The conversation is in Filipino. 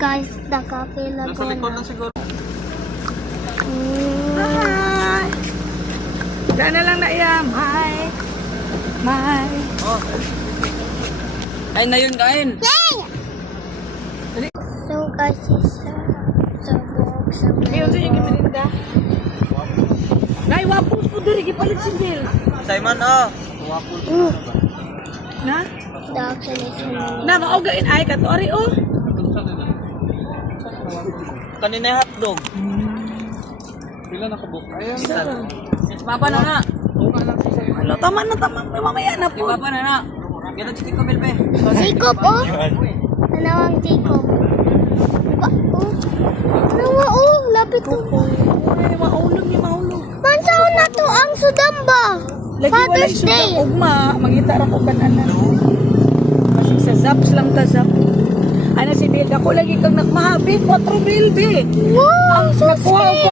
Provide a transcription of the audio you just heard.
guys, nakapila ko Nasa likod na. na siguro. Hi! Diyan na lang na iyam. Hi! Hi! Oh. Kain na yun, kain. So guys, sa buhok sa Ngayon sa yung kimaninda. Nay, wapos po diri. Gipalit si Bill. Simon, oh. Na? Dog sa nisa. Na, maugain ay katori oh. Kanina yung hotdog. Pila na kabuk. Ayun. Si Papa na na. Ano, tama na, tama. May mamaya na Si po. Papa na na. Gano'n si Tiko Belpe. Jacob, oh! Tanawang Jacob. Nawa, oh! Lapit ko. Ay, maulog niya, maulog. Mansaon na to ang sudamba. Lagi walay Father's suga. Day. Ugma, mangita ra ko banana. Kasi sa zaps lang ta zap. Ano si Bill, ako lagi kang nakmahabi. 4 Bill, Bill. Wow! So Nakuha sweet.